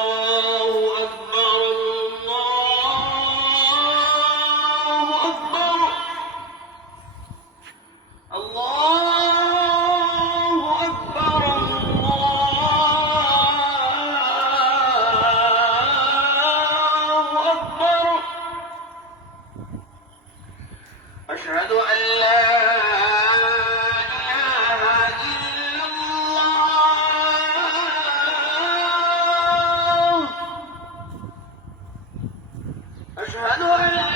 الله أكبر الله أكبر الله أكبر الله أكبر أشهد أن لا إله إلا الله أشهد أن لا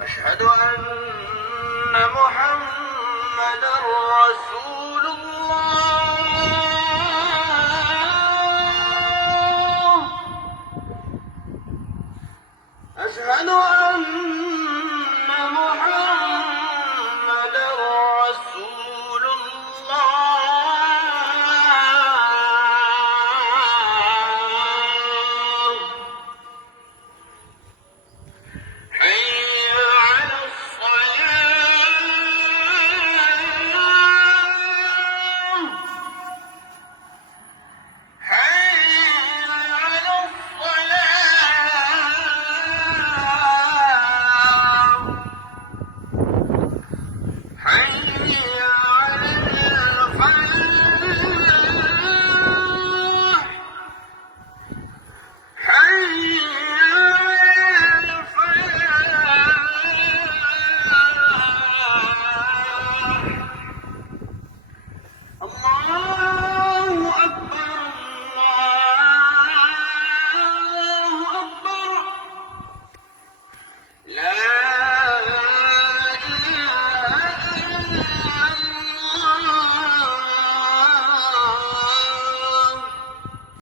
أشهد أن محمدًا رسول الله أشهد